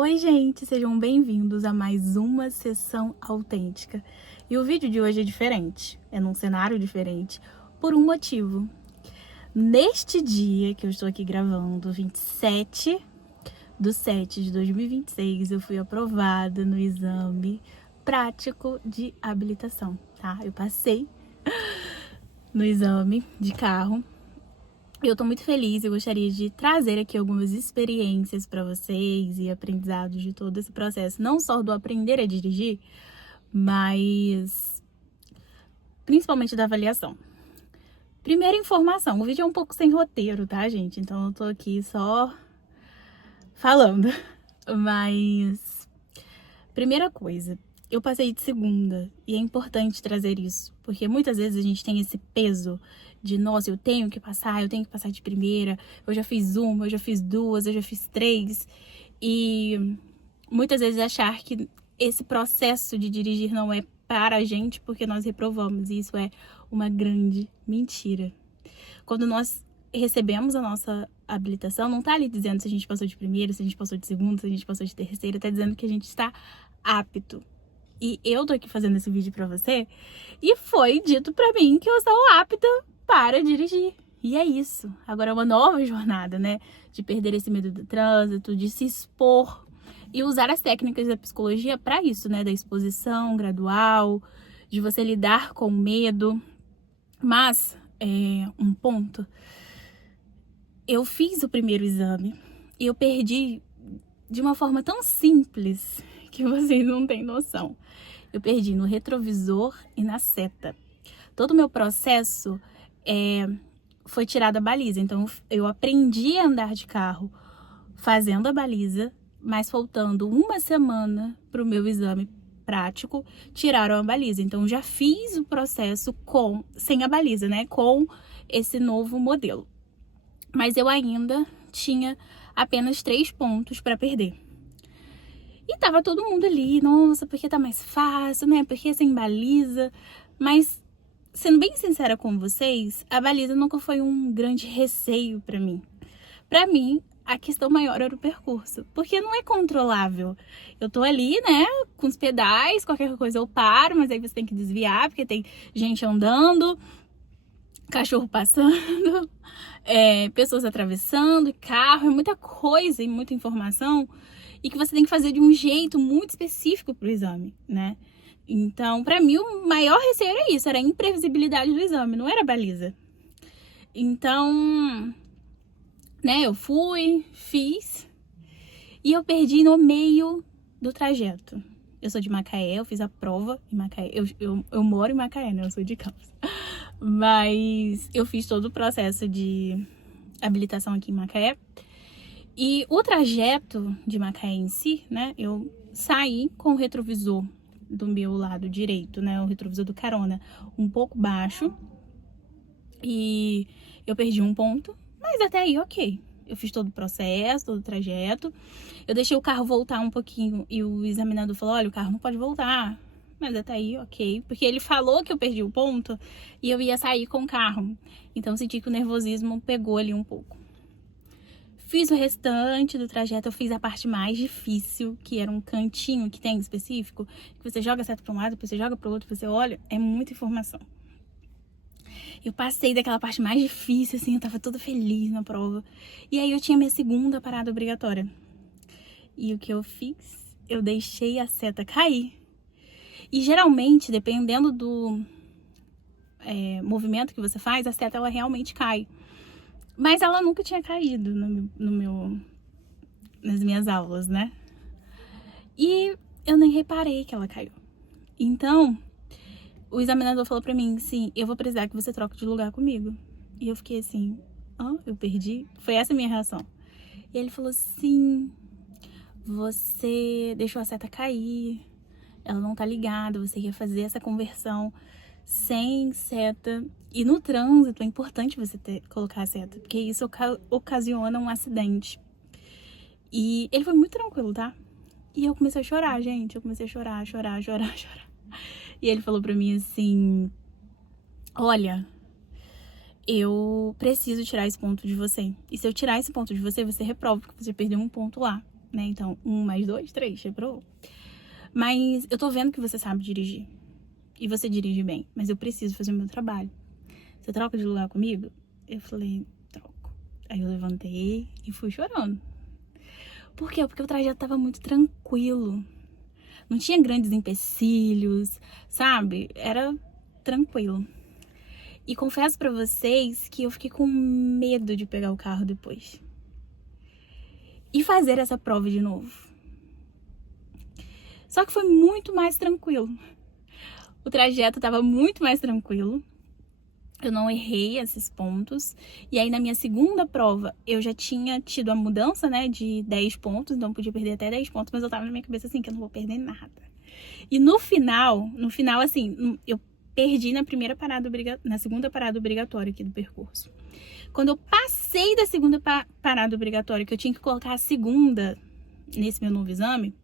Oi, gente, sejam bem-vindos a mais uma sessão autêntica. E o vídeo de hoje é diferente, é num cenário diferente, por um motivo. Neste dia que eu estou aqui gravando, 27/7/2026, eu fui aprovada no exame prático de habilitação, tá? Eu passei no exame de carro. Eu tô muito feliz e gostaria de trazer aqui algumas experiências para vocês e aprendizados de todo esse processo, não só do aprender a dirigir, mas principalmente da avaliação. Primeira informação, o vídeo é um pouco sem roteiro, tá, gente? Então eu tô aqui só falando. Mas primeira coisa, eu passei de segunda e é importante trazer isso, porque muitas vezes a gente tem esse peso de, nossa, eu tenho que passar de primeira, eu já fiz uma, eu já fiz duas, eu já fiz três, e muitas vezes achar que esse processo de dirigir não é para a gente porque nós reprovamos, e isso é uma grande mentira. Quando nós recebemos a nossa habilitação, não tá ali dizendo se a gente passou de primeira, se a gente passou de segunda, se a gente passou de terceira, tá dizendo que a gente está apto. E eu tô aqui fazendo esse vídeo pra você e foi dito pra mim que eu sou apta para dirigir. E é isso. Agora é uma nova jornada, né? De perder esse medo do trânsito, de se expor e usar as técnicas da psicologia pra isso, né? Da exposição gradual, de você lidar com o medo. Mas, um ponto. Eu fiz o primeiro exame e eu perdi de uma forma tão simples que vocês não têm noção. Eu perdi no retrovisor e na seta. Todo o meu processo foi tirado a baliza. Então, eu aprendi a andar de carro fazendo a baliza, mas faltando uma semana para o meu exame prático, tiraram a baliza. Então, já fiz o processo sem a baliza, né? Com esse novo modelo. Mas eu ainda tinha apenas 3 pontos para perder. E tava todo mundo ali, nossa, porque tá mais fácil, né? Porque sem baliza. Mas, sendo bem sincera com vocês, a baliza nunca foi um grande receio pra mim. Pra mim, a questão maior era o percurso, porque não é controlável. Eu tô ali, né, com os pedais, qualquer coisa eu paro, mas aí você tem que desviar, porque tem gente andando, cachorro passando, pessoas atravessando, carro, é muita coisa e muita informação, e que você tem que fazer de um jeito muito específico pro exame, né? Então, pra mim, o maior receio era isso, era a imprevisibilidade do exame, não era a baliza. Então, né, eu fui, fiz, e eu perdi no meio do trajeto. Eu sou de Macaé, eu fiz a prova em Macaé, eu moro em Macaé, né, eu sou de Campos. Mas eu fiz todo o processo de habilitação aqui em Macaé. E o trajeto de Macaé em si, né, eu saí com o retrovisor do meu lado direito, né, o retrovisor do carona, um pouco baixo. E eu perdi um ponto, mas até aí ok. Eu fiz todo o processo, todo o trajeto. Eu deixei o carro voltar um pouquinho e o examinador falou, olha, o carro não pode voltar. Mas até aí, ok. Porque ele falou que eu perdi o ponto e eu ia sair com o carro. Então, eu senti que o nervosismo pegou ali um pouco. Fiz o restante do trajeto, eu fiz a parte mais difícil, que era um cantinho que tem específico, que você joga certo para um lado, depois você joga para o outro, você olha, é muita informação. Eu passei daquela parte mais difícil, assim, eu tava toda feliz na prova. E aí eu tinha minha segunda parada obrigatória. E o que eu fiz? Eu deixei a seta cair. E geralmente, dependendo do movimento que você faz, a seta ela realmente cai. Mas ela nunca tinha caído nas minhas aulas, né? E eu nem reparei que ela caiu. Então, o examinador falou pra mim, assim, eu vou precisar que você troque de lugar comigo. E eu fiquei assim, eu perdi? Foi essa a minha reação. E ele falou assim, você deixou a seta cair, ela não tá ligada, você ia fazer essa conversão sem seta. E no trânsito é importante você colocar a seta, porque isso ocasiona um acidente. E ele foi muito tranquilo, tá? E eu comecei a chorar, gente. Eu comecei a chorar. E ele falou pra mim assim, olha, eu preciso tirar esse ponto de você. E se eu tirar esse ponto de você, você reprova, porque você perdeu um ponto lá. né? Então, 1 mais 2, 3, reprovou. Mas eu tô vendo que você sabe dirigir. E você dirige bem, mas eu preciso fazer o meu trabalho. Você troca de lugar comigo? Eu falei, troco. Aí eu levantei e fui chorando. Por quê? Porque o trajeto tava muito tranquilo. Não tinha grandes empecilhos, sabe? Era tranquilo. E confesso pra vocês que eu fiquei com medo de pegar o carro depois. E fazer essa prova de novo. Só que foi muito mais tranquilo. O trajeto tava muito mais tranquilo. Eu não errei esses pontos. E aí, na minha segunda prova, eu já tinha tido a mudança, né, de 10 pontos. Então, podia perder até 10 pontos. Mas eu tava na minha cabeça assim, que eu não vou perder nada. E no final, assim, eu perdi na segunda parada obrigatória aqui do percurso. Quando eu passei da segunda parada obrigatória, que eu tinha que colocar a segunda nesse meu novo exame,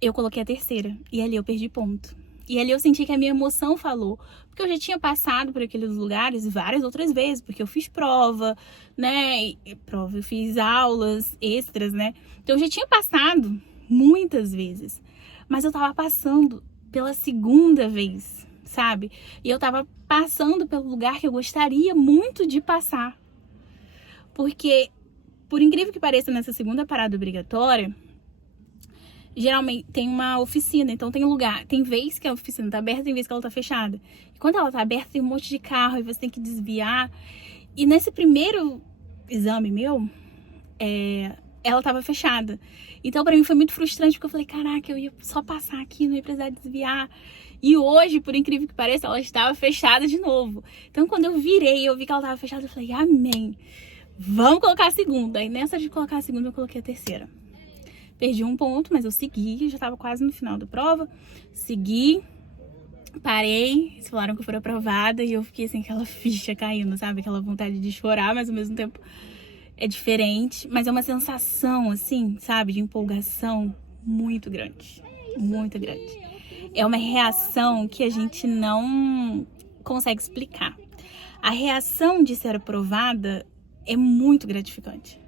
eu coloquei a terceira. E ali eu perdi ponto. E ali eu senti que a minha emoção falou. Porque eu já tinha passado por aqueles lugares várias outras vezes. Porque eu fiz prova, né? Eu fiz aulas extras, né? Então eu já tinha passado muitas vezes. Mas eu tava passando pela segunda vez, sabe? E eu tava passando pelo lugar que eu gostaria muito de passar. Porque, por incrível que pareça, nessa segunda parada obrigatória, geralmente tem uma oficina, então tem vez que a oficina tá aberta, tem vez que ela tá fechada. E quando ela tá aberta, tem um monte de carro e você tem que desviar. E nesse primeiro exame meu, ela tava fechada. Então pra mim foi muito frustrante, porque eu falei, caraca, eu ia só passar aqui, não ia precisar desviar. E hoje, por incrível que pareça, ela estava fechada de novo. Então quando eu virei, eu vi que ela tava fechada, eu falei, amém. Vamos colocar a segunda. Aí nessa de colocar a segunda, eu coloquei a terceira. Perdi um ponto, mas eu segui, já estava quase no final da prova. Segui, parei, eles falaram que eu fui aprovada e eu fiquei assim, aquela ficha caindo, sabe? Aquela vontade de chorar, mas ao mesmo tempo é diferente. Mas é uma sensação, assim, sabe? De empolgação muito grande. Muito grande. É uma reação que a gente não consegue explicar. A reação de ser aprovada é muito gratificante.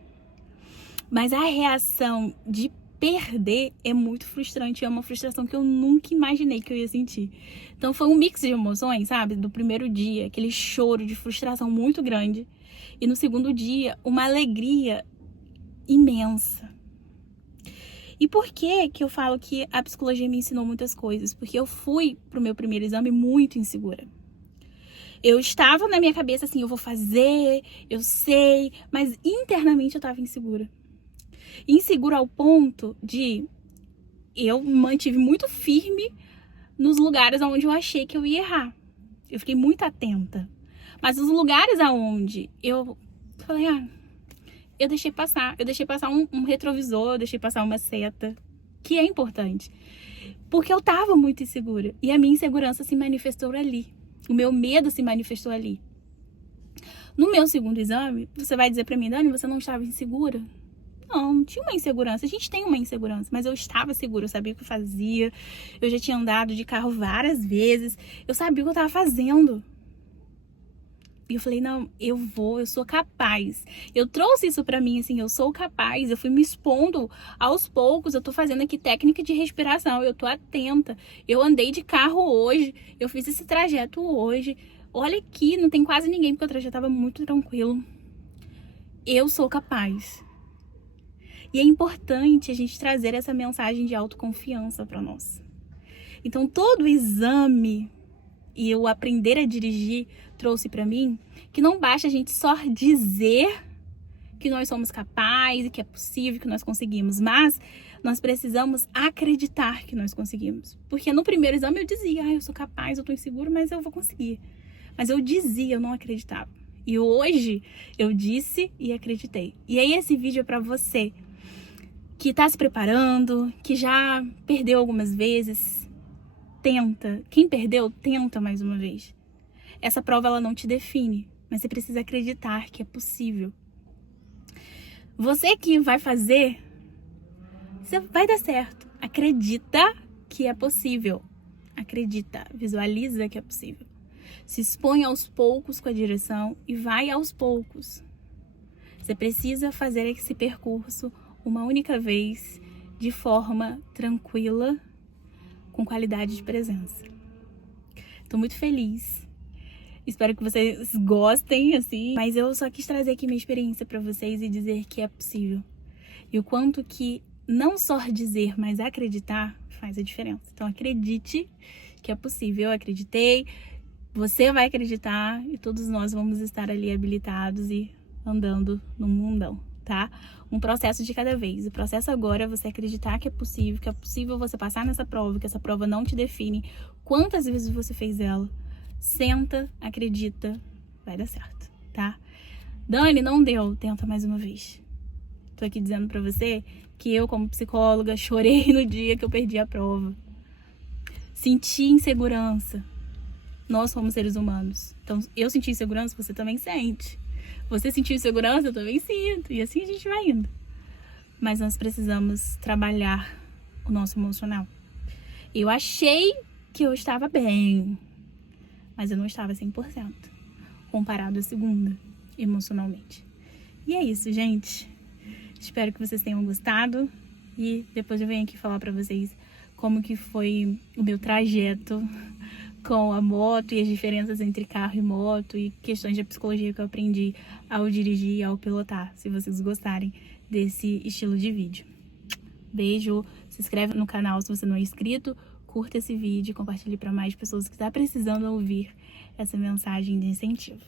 Mas a reação de perder é muito frustrante. É uma frustração que eu nunca imaginei que eu ia sentir. Então foi um mix de emoções, sabe? Do primeiro dia, aquele choro de frustração muito grande. E no segundo dia, uma alegria imensa. E por que eu falo que a psicologia me ensinou muitas coisas? Porque eu fui pro meu primeiro exame muito insegura. Eu estava na minha cabeça assim, eu vou fazer, eu sei, mas internamente eu estava insegura. Insegura ao ponto de eu me mantive muito firme nos lugares onde eu achei que eu ia errar. Eu fiquei muito atenta. Mas os lugares aonde eu falei, eu deixei passar. Eu deixei passar um retrovisor, eu deixei passar uma seta, que é importante. Porque eu tava muito insegura. E a minha insegurança se manifestou ali. O meu medo se manifestou ali. No meu segundo exame, você vai dizer pra mim, Dani, você não estava insegura? Não, tinha uma insegurança. A gente tem uma insegurança, mas eu estava segura, eu sabia o que eu fazia. Eu já tinha andado de carro várias vezes. Eu sabia o que eu estava fazendo. E eu falei, não, eu sou capaz. Eu trouxe isso pra mim, assim, eu sou capaz. Eu fui me expondo aos poucos. Eu tô fazendo aqui técnica de respiração, eu tô atenta. Eu andei de carro hoje, eu fiz esse trajeto hoje. Olha aqui, não tem quase ninguém, porque o trajeto tava muito tranquilo. Eu sou capaz. E é importante a gente trazer essa mensagem de autoconfiança para nós. Então, todo o exame e o aprender a dirigir trouxe para mim que não basta a gente só dizer que nós somos capazes, que é possível, que nós conseguimos, mas nós precisamos acreditar que nós conseguimos. Porque no primeiro exame eu dizia, eu sou capaz, eu tô inseguro, mas eu vou conseguir. Mas eu dizia, eu não acreditava. E hoje eu disse e acreditei. E aí esse vídeo é para você que tá se preparando, que já perdeu algumas vezes, tenta. Quem perdeu, tenta mais uma vez. Essa prova, ela não te define, mas você precisa acreditar que é possível. Você que vai fazer, você vai dar certo. Acredita que é possível. Acredita, visualiza que é possível. Se expõe aos poucos com a direção e vai aos poucos. Você precisa fazer esse percurso uma única vez, de forma tranquila, com qualidade de presença. Tô muito feliz. Espero que vocês gostem, assim. Mas eu só quis trazer aqui minha experiência pra vocês e dizer que é possível. E o quanto que não só dizer, mas acreditar faz a diferença. Então acredite que é possível. Eu acreditei, você vai acreditar e todos nós vamos estar ali habilitados e andando no mundão, tá? Um processo de cada vez. O processo agora é você acreditar que é possível você passar nessa prova, que essa prova não te define. Quantas vezes você fez ela? Senta, acredita, vai dar certo, tá? Dani, não deu, tenta mais uma vez. Tô aqui dizendo pra você que eu, como psicóloga, chorei no dia que eu perdi a prova. Senti insegurança. Nós somos seres humanos. Então, eu senti insegurança, você também sente. Você sentiu insegurança, eu também sinto. E assim a gente vai indo. Mas nós precisamos trabalhar o nosso emocional. Eu achei que eu estava bem, mas eu não estava 100% comparado à segunda, emocionalmente. E é isso, gente. Espero que vocês tenham gostado. E depois eu venho aqui falar pra vocês como que foi o meu trajeto com a moto e as diferenças entre carro e moto e questões de psicologia que eu aprendi ao dirigir e ao pilotar, se vocês gostarem desse estilo de vídeo. Beijo, se inscreve no canal se você não é inscrito, curta esse vídeo e compartilhe para mais pessoas que estão precisando ouvir essa mensagem de incentivo.